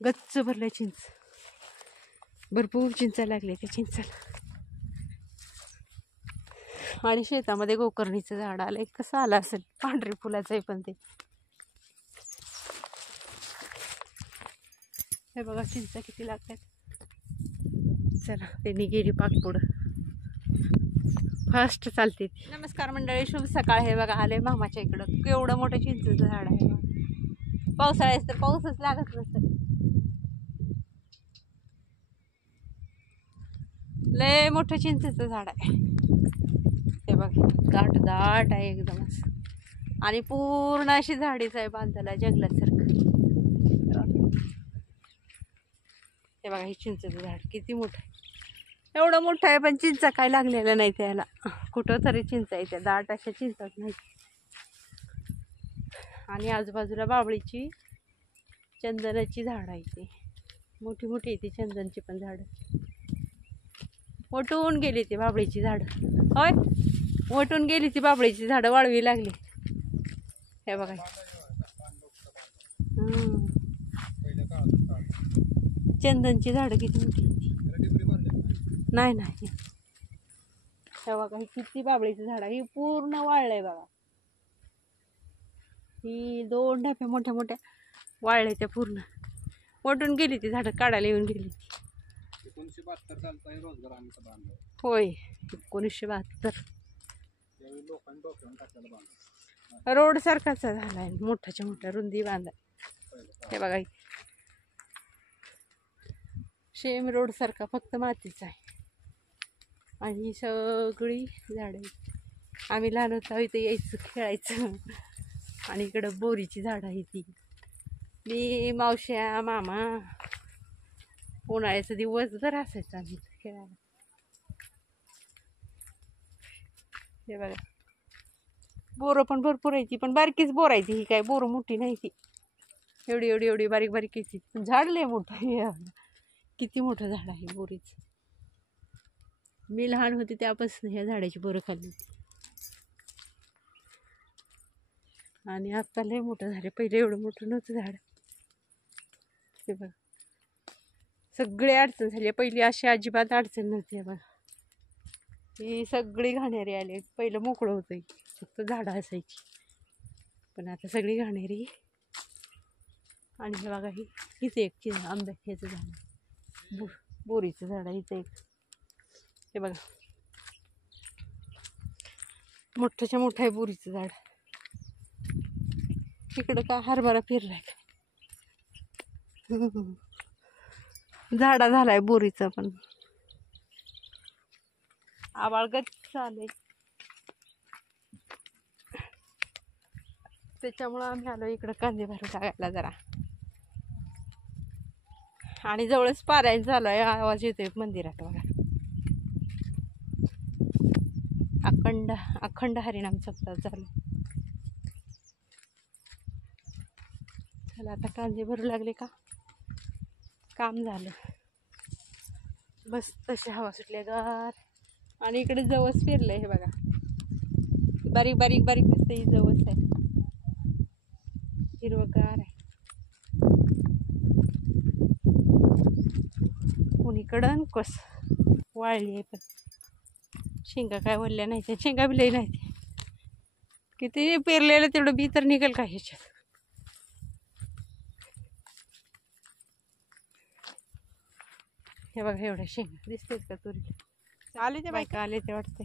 गच्च भरले चिंच, भरपूर चिंच लागले त्या चिंचाला. आणि शेतामध्ये गोकर्णीचं झाड आलंय. कसं आलं असेल, पांढरी फुलाचं आहे पण ते. हे बघा चिंच किती लागतात. चला त्यांनी गेली पाक पुढं, फास्ट चालते. नमस्कार मंडळी, शुभ सकाळ. हे बघा आले मामाच्या इकडं. केवढं मोठं चिंचेचं झाड आहे. पावसाळ्यात तर पाऊसच लागत नसतं. लय मोठं चिंचेचं झाड आहे. हे बघा दाट दाट आहे एकदमच. आणि पूर्ण अशी झाडीच आहे बांधायला जंगलासारखं. हे बघा हे चिंचेचं झाड किती मोठं आहे. एवढं मोठं आहे पण चिंचा काय लागलेलं नाही त्याला. कुठं तरी चिंचा आहे, त्या दाट अशा चिंचाच नाही. आणि आजूबाजूला बाबळीची, चंदनाची झाड आहे. ती मोठी मोठी आहे ती चंदनची पण झाड. वटून गेली ती बाबळीची झाड. होय वटून गेली ती बाबळीची झाडं, वाळवी लागली. हे बघा चंदनची झाडं किती मोठी. नाही नाही हे बघा ही किती बाबळीची झाड. ही पूर्ण वाळलंय बघा. ही 2 ढाप्या मोठ्या मोठ्या वाळल्या त्या पूर्ण. वटून गेली ती झाडं, काढायला येऊन गेली. 1972 सालचा रोजगार आम्ही बांधला. होय 1972. लोकांनी डोक्यावर टाकलेला बांधला. रोड सारखाच झालाय, मोठ्याच्या मोठ्या रुंदी बांधाय. हे बघा शेम रोड सारखा, फक्त मातीचा आहे. आणि सगळी झाडं. आम्ही लहान होतो इथं यायचं खेळायचं. आणि इकडं बोरीची झाडं आहे ती. मी, मावश्या, मामा उन्हाळ्याचं दिवसभर असायचं आम्ही खेळायला. हे बघा बोरं पण भरपूर आहे ती, पण बारकीच बोर आहे ती. ही काय बोरं मोठी नाही ती, एवढी एवढी एवढी बारीक बारीक ती. झाड लय मोठं आहे. किती मोठं झाड आहे बोरीचं. मी लहान होते त्यापासून ह्या झाडाची बोरं खाल्ली होती. आणि आता लय मोठं झालं, पहिले एवढं मोठं नव्हतं झाड. हे बघा सगळे अडचण झाली. पहिली अशी अजिबात अडचण नव्हती. बघा ही सगळी घाणेरी आली. पहिलं मोकळं होतं, फक्त झाडं असायची, पण आता सगळी घाणेरी. आणि हे बघा ही इथे एक आंब्याचं झाड, बोरीचं झाड आहे इथं एक. हे बघा मोठ्याच्या मोठं आहे बोरीचं झाड. इकडं का हरभरा फिरलाय का. झाडा झालाय बोरीचा पण. आबाळ गच्च आलंय, त्याच्यामुळं आम्ही आलो इकडं कांदे भरून टाकायला जरा. आणि जवळच पारायण चालू आहे, आवाज येतोय मंदिरात बघा. अखंड हरिनाम सप्ताह चालू. चला आता कांदे भरू लागले का, काम झालं. बस तशी हवा सुटली गार. आणि इकडे जवस फिरलंय. हे बघा बारीक बारीक बारीक दिसते, ही जवस आहे, हिरवगार आहे. कुणीकडं कस वाळली आहे, पण शेंगा काय वळल्या नाही त्या. शेंगा बी लई नाही, किती पेरलेलं तेवढं बी तर निघेल का ह्याच्यात. हे बघा एवढ्या शेंगा दिसतेत का तुरी. आले ते बायका आले ते वाटते.